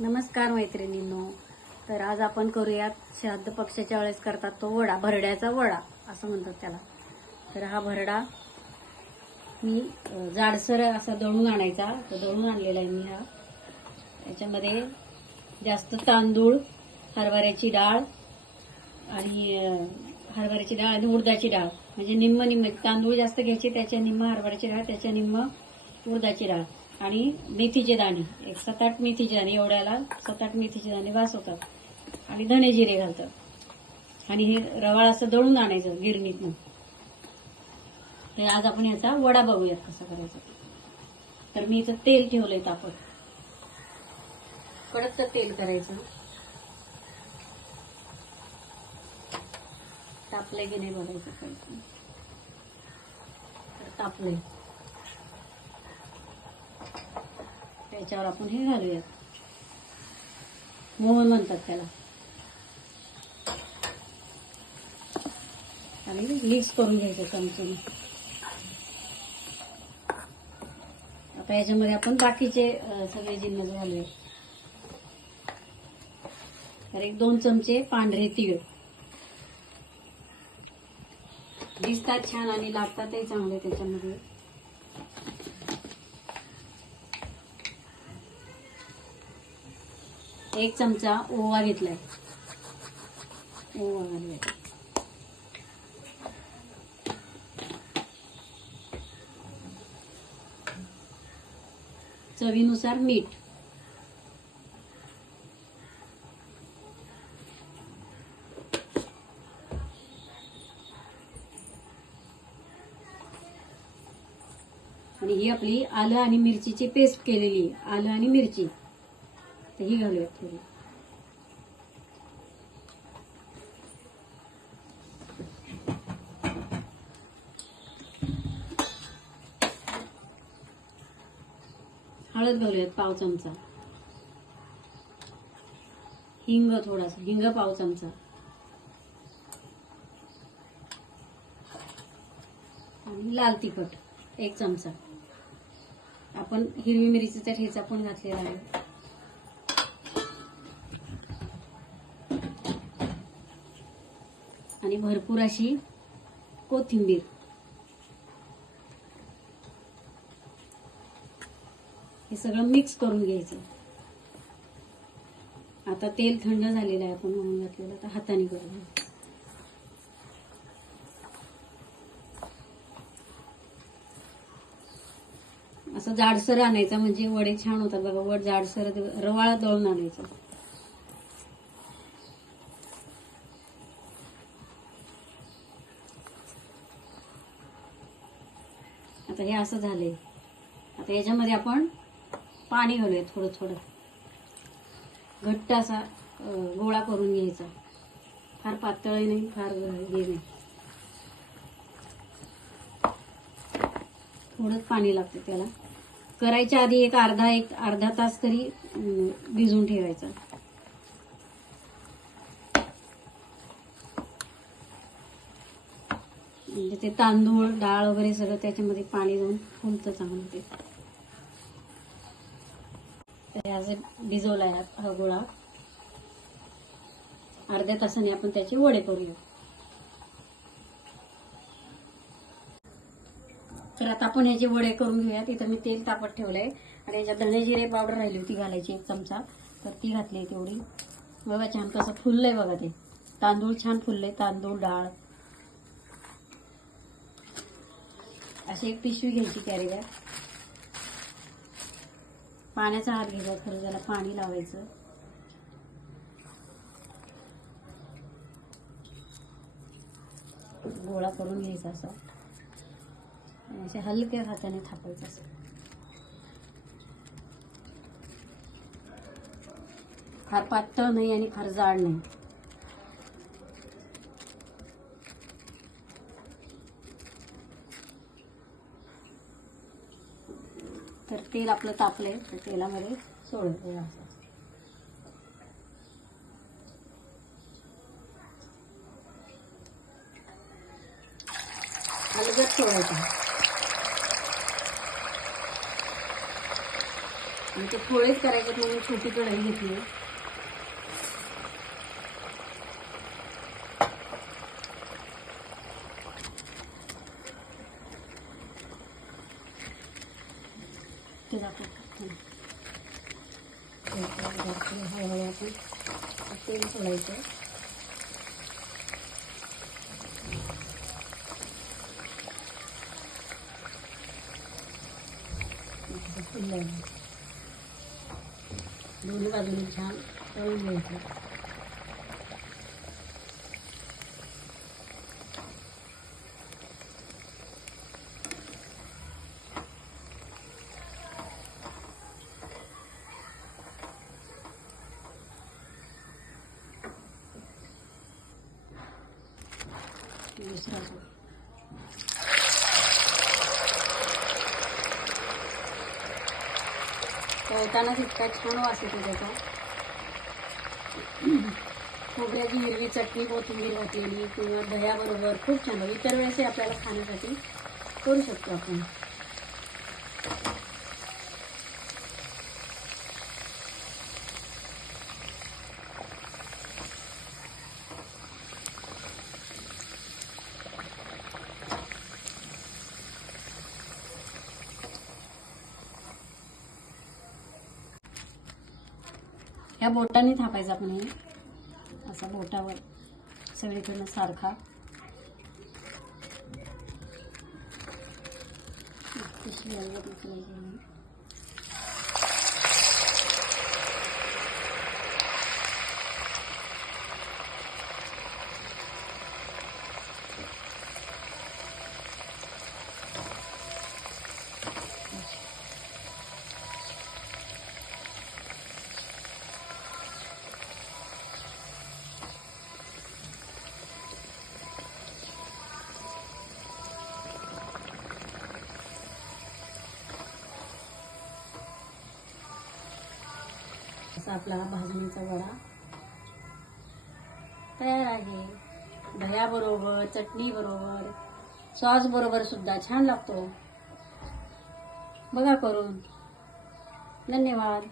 नमस्कार मैत्रिणींनो. तर आज आपण करूयात श्राद्ध पक्षाच्या वेळेस करतात तो वडा, भरड्याचा वडा असं म्हणतात त्याला. तर हा भरडा मी जाडसर असा दळून आणायचा. तर दळून आणलेला आहे मी हा. याच्यामध्ये जास्त तांदूळ, हरभऱ्याची डाळ आणि उडदाची डाळ, म्हणजे निम्म निम्म तांदूळ जास्त घ्यायचे, त्याच्या निम्म हरभऱ्याची डाळ, त्याच्या निम्म उडदाची डाळ आणि मेथीचे दाणे, एक 7-8 मेथीचे दाणे, एवढ्याला 7-8 मेथीचे दाणे वास होतात. आणि धने जिरे घालतात आणि हे रवाळ असं दळून आणायचं गिरणीतून. तर आज आपण याचा वडा बघूयात कसा करायचा. तर मी इथं तेल ठेवलंय तापत. कडक तेल करायचं. तापलंय की नाही बघायचं. तर तापलंय. त्याच्यावर आपण हे घालूयात. मोहन म्हणतात त्याला. आणि मिक्स करून घ्यायचं चमच्याने. आता याच्यामध्ये आपण बाकीचे सगळे जिन्नस घालूया. तर 1-2 चमचे पांढरे तीळ. दिसतात छान आणि लागतातही चांगले त्याच्यामध्ये. एक चमचा ओवा घेतलाय. ओवा घालूया. चवीनुसार मीठ. आणि ही आपली आलं आणि मिरचीची पेस्ट केलेली, आलं आणि मिरची, तर ही घालूयात थोडी. हळद घालूयात 1/2 चमचा. हिंग थोडासा, हिंग 1/2 चमचा. आणि लाल तिखट 1 चमचा. आपण हिरवी मिरचीचा ठेचा पण घातलेला आहे. आणि भरपूर अशी कोथिंबीर. हे सगळं मिक्स करून घ्यायचं. आता तेल थंड झालेलं आहे आपण म्हणून घातलेलं. आता हाताने करून असं जाडसर आणायचं, म्हणजे वडे छान होतात बघा. वड जाडसर रवाळा दळून आणायचं. आता हे असं झालंय. आता याच्यामध्ये आपण पाणी घालूया थोडं थोडं. घट्ट असा गोळा करून घ्यायचा. फार पातळही नाही, फार हे नाही. थोडंच पाणी लागतं त्याला. करायच्या आधी एक अर्धा तास तरी भिजून ठेवायचा. म्हणजे ते तांदूळ, डाळ वगैरे सगळं त्याच्यामध्ये पाणी जाऊन फुलतं चांगलं ते. असं भिजवलाय हा गोळा. अर्ध्या तासाने आपण त्याचे वडे करूया. तर आता आपण ह्याचे वडे करून घेऊया. तिथं मी तेल तापत ठेवलंय आणि याच्यात धणे जिरे पावडर राहिली होती घालायची 1 चमचा, तर ती घातली तेवढी. बघा छान कसं फुललंय बघा ते. तांदूळ छान फुललंय, तांदूळ, डाळ. अशी एक पिशवी घ्यायची कॅरी बॅग. पाण्याचा हात घ्यायचा, खरं त्याला पाणी लावायचं. गोळा करून घ्यायचा असा. अशा हलक्या हाताने थापायचं असं. फार पातळ नाही आणि फार जाड नाही. तर तेल आपलं तापलंय. तर तेलामध्ये सोडायचं असं. हलगत सोडायचं. आणि ते पोळेच करायचे म्हणून छोटी कढई घेतली. ते दाखव हळूहळू आपण तेल सोडायचं. दोन्ही बाजूने छान तळून घ्यायचं. दुसरा तळतानाच इतका छान वास येतो त्याचा. खोबऱ्याची हिरवी चटणी कोथिंबीर घातलेली किंवा दह्याबरोबर खूप छान. इतर वेळेसही आपल्याला खाण्यासाठी करू शकतो आपण. ह्या बोटाने थापायचा आपण हे असा बोटावर सगळीकडनं सारखा. असा आपला भाजणीचा वडा तयार आहे. दह्याबरोबर, चटणी बरोबर, सॉस बरोबर सुद्धा छान लागतो. बघा करून. धन्यवाद.